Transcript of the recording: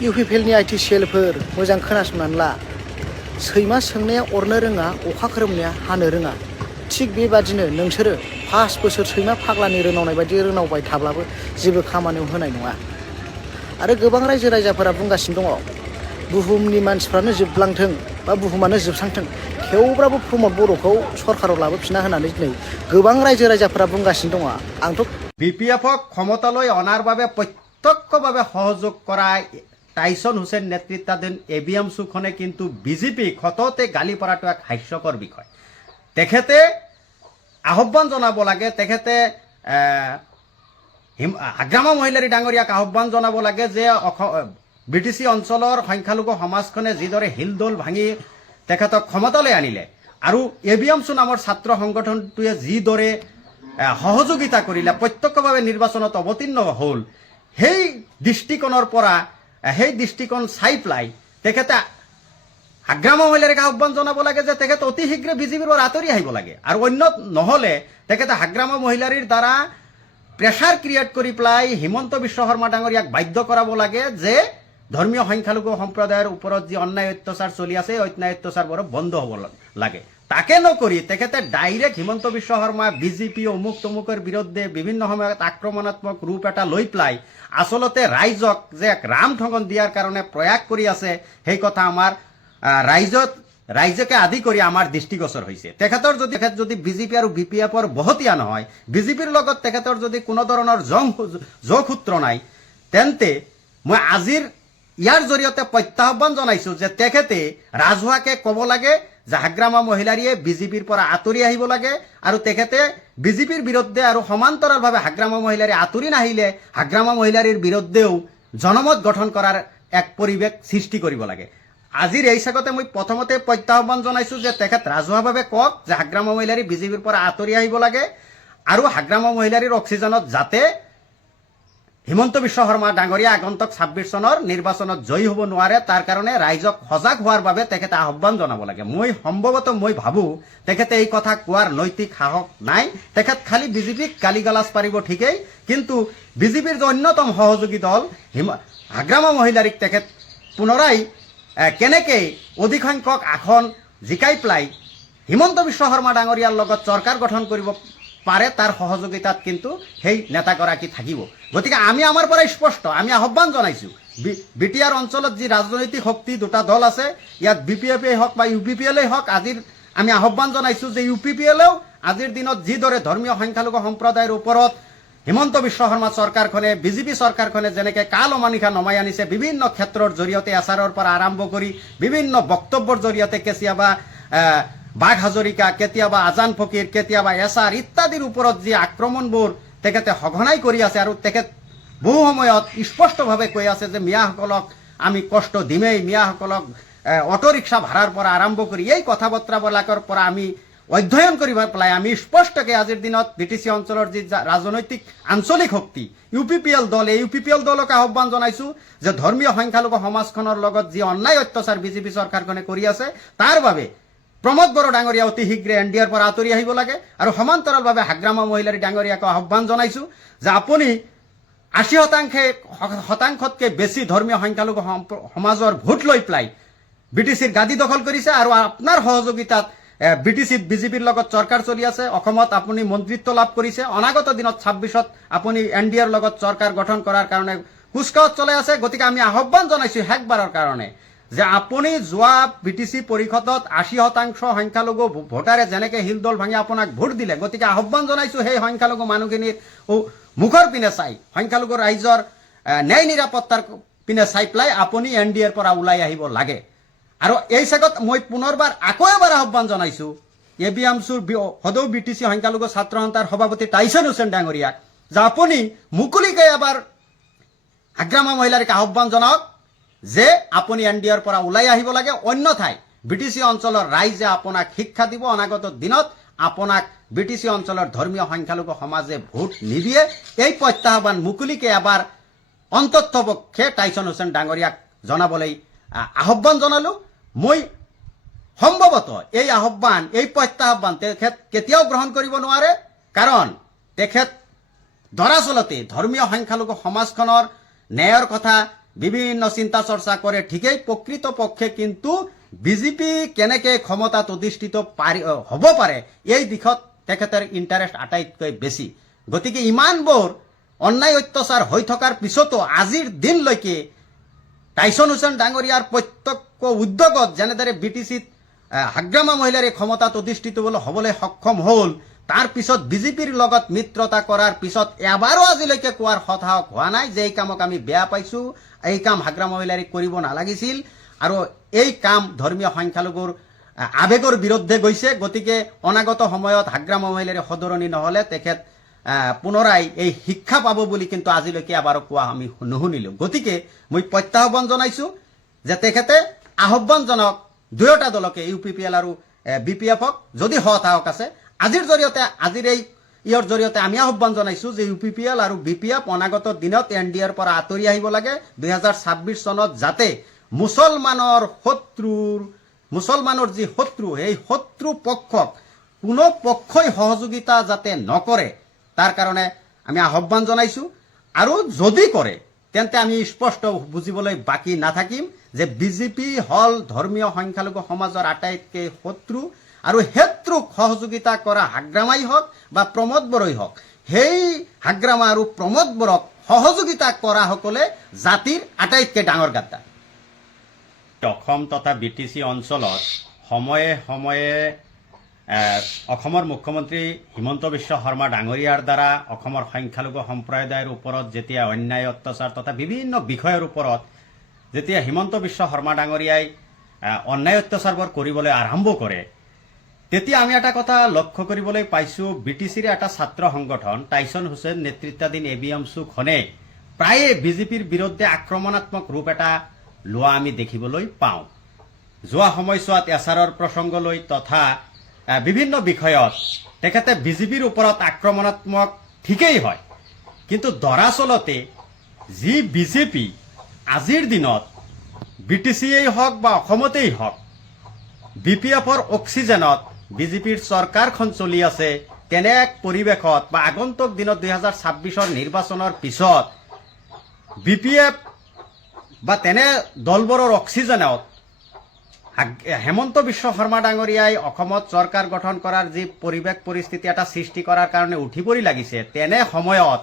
इउपिपिएलनि आइटि सेलफोर मोजां खोनासंनानै ला। सैमा सोंनाया अरनो रोङा, अखा खोरोमनाया हानो रोङा। थिग बेबादिनो नोंसोरो 5 बोसोर सैमा फाग्लानि रोनावनाय बायदि रोनावबाय थाब्लाबो जेबो खामानियाव होनाय नङा। आरो गोबां रायजो राजाफोरा बुंगासिनो दङ बुहुमनि मानसिफ्रानो जोबलांथों बा बुहुमानो जोबस्रांथों, थेवब्लाबो प्रमद बर'खौ सरकाराव लाबोफिना होननानै दिनै गोबां रायजो राजाफोरा बुंगासिनो दङ। आंथ' বিপিএফক ক্ষমতালৈ অনাৰ বাবে প্ৰত্যক্ষভাৱে সহযোগ কৰা টাইছন হুছেইন নেতৃত্বাধীন এবিএমছুখনে কিন্তু বিজেপিক সততে গালি পৰাটো এক হাস্যকৰ বিষয়। তেখেতে আহ্বান জনাব লাগে, তেখেতে হাগ্ৰামা মহিলাৰী ডাঙৰীয়াক আহ্বান জনাব লাগে যে বিটিচি অঞ্চলৰ সংখ্যালঘু সমাজখনে যিদৰে হিলদোল ভাঙি তেখেতক ক্ষমতালৈ আনিলে আৰু এবিএমছু নামৰ ছাত্ৰ সংগঠনটোৱে যিদৰে সহযোগিতা কৰিলে, প্ৰত্যক্ষভাৱে নিৰ্বাচনত অৱতীৰ্ণ হ'ল, সেই দৃষ্টিকোণৰ পৰা সেই দৃষ্টিকোণ চাই পেলাই তেখেতে হাগ্ৰামা মহিলাৰীক আহ্বান জনাব লাগে যে তেখেতে অতি শীঘ্ৰে বিজেপিৰ পৰা আঁতৰি আহিব লাগে। আৰু অন্য নহ'লে তেখেতে হাগ্ৰামা মহিলাৰীৰ দ্বাৰা প্ৰেছাৰ ক্ৰিয়েট কৰি পেলাই হিমন্ত বিশ্ব শৰ্মা ডাঙৰীয়াক বাধ্য কৰাব লাগে যে ধৰ্মীয় সংখ্যালঘু সম্প্ৰদায়ৰ ওপৰত যি অন্যায় অত্যাচাৰ চলি আছে, এই অন্যায় অত্যাচাৰবোৰ বন্ধ হ'ব লাগে। তাকে নকৰি তেখেতে ডাইৰেক্ট হিমন্ত বিশ্ব শৰ্মা, বিজেপি, অমুক তমুকৰ বিৰুদ্ধে বিভিন্ন সময়ত আক্ৰমণাত্মক ৰূপ এটা লৈ পেলাই আচলতে ৰাইজক যে ৰামঠগন দিয়াৰ কাৰণে প্ৰয়াস কৰি আছে, সেই কথা আমাৰ ৰাইজকে আদি কৰি আমাৰ দৃষ্টিগোচৰ হৈছে। তেখেত যদি বিজেপি আৰু বিপিএফৰ বহতীয়া নহয়, বিজেপিৰ লগত তেখেতৰ যদি কোনো ধৰণৰ যোগসূত্ৰ নাই, তেন্তে মই আজিৰ ইয়াৰ জৰিয়তে প্ৰত্যাহ্বান জনাইছো যে তেখেতে ৰাজহুৱাকে ক'ব লাগে যে হাগ্ৰামা মহিলাৰীয়ে বিজেপিৰ পৰা আঁতৰি আহিব লাগে আৰু তেখেতে বিজেপিৰ বিৰুদ্ধে আৰু সমান্তৰালভাৱে হাগ্ৰামা মহিলাৰী আঁতৰি নাহিলে হাগ্ৰামা মহিলাৰীৰ বিৰুদ্ধেও জনমত গঠন কৰাৰ এক পৰিৱেশ সৃষ্টি কৰিব লাগে। আজিৰ এই চাগতে মই প্ৰথমতে প্ৰত্যাহ্বান জনাইছো যে তেখেত ৰাজহুৱাভাৱে কওক যে হাগ্ৰামা মহিলাৰী বিজেপিৰ পৰা আঁতৰি আহিব লাগে আৰু হাগ্ৰামা মহিলাৰীৰ অক্সিজেনত যাতে হিমন্ত বিশ্ব শৰ্মা ডাঙৰীয়া আগন্তুক 26 চনৰ নিৰ্বাচনত জয়ী হ'ব নোৱাৰে, তাৰ কাৰণে ৰাইজক সজাগ হোৱাৰ বাবে তেখেতে আহ্বান জনাব লাগে। মই ভাবো তেখেতে এই কথা কোৱাৰ নৈতিক সাহস নাই। তেখেত খালি বিজেপিক গালিগালাজ পাৰিব ঠিকেই, কিন্তু বিজেপিৰ যে অন্যতম সহযোগী দল হাগ্ৰামা মহিলাৰীক তেখেত পুনৰাই কেনেকে অধিক সংখ্যক আসন জিকাই পেলাই হিমন্ত বিশ্ব শৰ্মা ডাঙৰীয়াৰ লগত চৰকাৰ গঠন কৰিব পাৰে, তাৰ সহযোগিতাত কিন্তু সেই নেতাগৰাকী থাকিব। গতিকে আমি আমাৰ পৰা স্পষ্ট, আমি আহ্বান জনাইছো বিটিআৰ অঞ্চলত যি ৰাজনৈতিক শক্তি দুটা দল আছে, ইয়াত বিপিএফেই হওক বা ইউপিপিএলেই হওক, আজিৰ আমি আহ্বান জনাইছো যে ইউপিপিএলেও আজিৰ দিনত যিদৰে ধৰ্মীয় সংখ্যালঘু সম্প্ৰদায়ৰ ওপৰত হিমন্ত বিশ্ব শৰ্মা চৰকাৰখনে, বিজেপি চৰকাৰখনে যেনেকৈ কাল অমানিশা নমাই আনিছে বিভিন্ন ক্ষেত্ৰৰ জৰিয়তে, এচাৰৰ পৰা আৰম্ভ কৰি বিভিন্ন বক্তব্যৰ জৰিয়তে, কেতিয়াবা বাঘ হাজৰিকা, কেতিয়াবা আজান ফকীৰ, কেতিয়াবা এচাৰ ইত্যাদিৰ ওপৰত যি আক্ৰমণবোৰ তেখেতে সঘনাই কৰি আছে আৰু তেখেত বহু সময়ত স্পষ্টভাৱে কৈ আছে যে মিয়াসকলক আমি কষ্ট দিমেই, মিয়াসকলক অটো ৰিক্সা ভাড়াৰ পৰা আৰম্ভ কৰি এই কথা বতৰাবিলাকৰ পৰা আমি অধ্যয়ন কৰিব পেলাই আমি স্পষ্টকৈ আজিৰ দিনত বিটিচি অঞ্চলৰ যি ৰাজনৈতিক আঞ্চলিক শক্তি ইউপিপিএল দল, এই ইউপিপিএল দলক আহ্বান জনাইছো যে ধৰ্মীয় সংখ্যালঘু সমাজখনৰ লগত যি অন্যায় অত্যাচাৰ বিজেপি চৰকাৰখনে কৰি আছে, তাৰ বাবে প্ৰমোদ বড়ো ডাঙৰীয়া অতি শীঘ্ৰে এনডিএৰ পৰা আঁতৰি আহিব লাগে। আৰু সমান্তৰালভাৱে হাগ্ৰামা মহিলাৰী ডাঙৰীয়াক আহ্বান জনাইছো যে আপুনি 80শতাংশতকৈ বেছি ধৰ্মীয় সংখ্যালঘু সমাজৰ ভোট লৈ পেলাই বিটিচিৰ গাদী দখল কৰিছে আৰু আপোনাৰ সহযোগিতাত বিটিচিত বিজেপিৰ লগত চৰকাৰ চলি আছে, অসমত আপুনি মন্ত্ৰিত্ব লাভ কৰিছে, অনাগত দিনত 26ত আপুনি এনডিএৰ লগত চৰকাৰ গঠন কৰাৰ কাৰণে কুচকাৱাজ চলাই আছে। গতিকে আমি আহ্বান জনাইছো শেষবাৰৰ কাৰণে যে আপুনি যোৱা বিটিচি পৰিষদত 80শতাংশ সংখ্যালঘু ভোটাৰে যেনেকে হিলদোল ভাঙি আপোনাক ভোট দিলে, গতিকে আহ্বান জনাইছো সেই সংখ্যালঘু মানুহখিনিৰ মুখৰ পিনে চাই, সংখ্যালঘু ৰাইজৰ ন্যায় নিৰাপত্তাৰ পিনে চাই পেলাই আপুনি এনডিএৰ পৰা ওলাই আহিব লাগে। আৰু এই চাগত মই পুনৰবাৰ আকৌ এবাৰ আহ্বান জনাইছো এবিএমছুৰ সদৌ বিটিচি সংখ্যালঘু ছাত্ৰ সন্থাৰ সভাপতি টাইছন হুছেইন ডাঙৰীয়াক যে আপুনি মুকলিকৈ এবাৰ হাগ্ৰামা মহিলাৰীক আহ্বান জনাওক যে আপুনি এনডিএৰ পৰা ওলাই আহিব লাগে, অন্যথাই বিটিচি অঞ্চলৰ ৰাইজে আপোনাক শিক্ষা দিব, অনাগত দিনত আপোনাক বিটিচি অঞ্চলৰ ধৰ্মীয় সংখ্যালঘু সমাজে ভোট নিদিয়ে। এই প্ৰত্যাহ্বান মুকলিকে এবাৰ অন্ততঃপক্ষে টাইছন হুছেইন ডাঙৰীয়াক জনাবলৈ আহ্বান জনালো। মই সম্ভৱত এই আহ্বান, এই প্ৰত্যাহ্বান তেখেত কেতিয়াও গ্ৰহণ কৰিব নোৱাৰে, কাৰণ তেখেত দৰাচলতে ধৰ্মীয় সংখ্যালঘু সমাজখনৰ ন্যায়ৰ কথা বিভিন্ন চিন্তা চৰ্চা কৰে ঠিকেই প্ৰকৃতপক্ষে কিন্তু বিজেপি কেনেকে ক্ষমতাত অধিষ্ঠিত হ'ব পাৰে এই দিশত তেখেতৰ ইণ্টাৰেষ্ট আটাইতকৈ বেছি গতিকে ইমানবোৰ অন্যায় অত্যাচাৰ হৈ থকাৰ পিছতো আজিৰ দিনলৈকে টাইছন হুছেইন ডাঙৰীয়াৰ প্ৰত্যক্ষ উদ্যোগত যেনেদৰে BTCত হাগ্ৰামা মহিলাৰে ক্ষমতাত অধিষ্ঠিত হ'বলৈ সক্ষম হ'ল তাৰ পিছত বিজেপিৰ লগত মিত্ৰতা কৰাৰ পিছত এবাৰো আজিলৈকে কোৱাৰ সাহস হোৱা নাই যে এই কামক আমি বেয়া পাইছো এই কাম হাগ্ৰামা মহিলাৰে কৰিব নালাগিছিল আৰু এই কাম ধৰ্মীয় সংখ্যালঘুৰ আবেগৰ বিৰুদ্ধে গৈছে গতিকে অনাগত সময়ত হাগ্ৰামা মহিলাৰে সদৰণি নহ'লে তেখেত পুনৰাই এই শিক্ষা পাব বুলি কিন্তু আজিলৈকে এবাৰো কোৱা আমি নুশুনিলো গতিকে মই প্ৰত্যাহ্বান জনাইছো যে তেখেতে আহ্বান জনক দুয়োটা দলকে UPPL আৰু BPFক যদি সাহস আছে আজিৰ ইয়াৰ জৰিয়তে আমি আহ্বান জনাইছো যে UPPL আৰু BPF অনাগত দিনত NDAৰ পৰা আঁতৰি আহিব লাগে 2026 চনত যাতে মুছলমানৰ যি শত্ৰু এই শত্ৰু পক্ষক কোনো পক্ষই সহযোগিতা যাতে নকৰে তাৰ কাৰণে আমি আহ্বান জনাইছো আৰু যদি কৰে তেন্তে আমি স্পষ্ট বুজিবলৈ বাকি নাথাকিম যে বিজেপি হল ধৰ্মীয় সংখ্যালঘু সমাজৰ আটাইতকৈ শত্ৰু আৰু শত্ৰুক সহযোগিতা কৰা হাগ্ৰামাই হওক বা প্ৰমোদ বড়োই হওক সেই হাগ্ৰামা আৰু প্ৰমোদ বড়োক সহযোগিতা কৰা সকলে জাতিৰ আটাইতকৈ ডাঙৰ গাদ্দাৰ অসম তথা BTC অঞ্চলত সময়ে সময়ে অসমৰ মুখ্যমন্ত্ৰী হিমন্ত বিশ্ব শৰ্মা ডাঙৰীয়াৰ দ্বাৰা অসমৰ সংখ্যালঘু সম্প্ৰদায়ৰ ওপৰত যেতিয়া অন্যায় অত্যাচাৰ তথা বিভিন্ন বিষয়ৰ ওপৰত যেতিয়া হিমন্ত বিশ্ব শৰ্মা ডাঙৰীয়াই অন্যায় অত্যাচাৰবোৰ কৰিবলৈ আৰম্ভ কৰে তেতিয়া আমি এটা কথা লক্ষ্য কৰিবলৈ পাইছো BTCৰ এটা ছাত্ৰ সংগঠন টাইছন হুছেইন নেতৃত্বাধীন ABMSUখনে প্ৰায়ে বিজেপিৰ বিৰুদ্ধে আক্ৰমণাত্মক ৰূপ এটা লোৱা আমি দেখিবলৈ পাওঁ যোৱা সময়ছোৱাত এছাৰৰ প্ৰসংগ লৈ তথা বিভিন্ন বিষয়ত তেখেতে বিজেপিৰ ওপৰত আক্ৰমণাত্মক ঠিকেই হয় কিন্তু দৰাচলতে যি বিজেপি আজিৰ দিনত BTCয়েই হওক বা অসমতেই হওক BPFৰ অক্সিজেনত বিজেপিৰ চৰকাৰখন চলি আছে তেনে এক পৰিৱেশত বা আগন্তুক দিনত 2026ৰ নিৰ্বাচনৰ পিছত BPF বা তেনে দলবোৰৰ অক্সিজেনত হেমন্ত বিশ্ব শৰ্মা ডাঙৰীয়াই অসমত চৰকাৰ গঠন কৰাৰ যি পৰিৱেশ পৰিস্থিতি এটা সৃষ্টি কৰাৰ কাৰণে উঠি পৰি লাগিছে তেনে সময়ত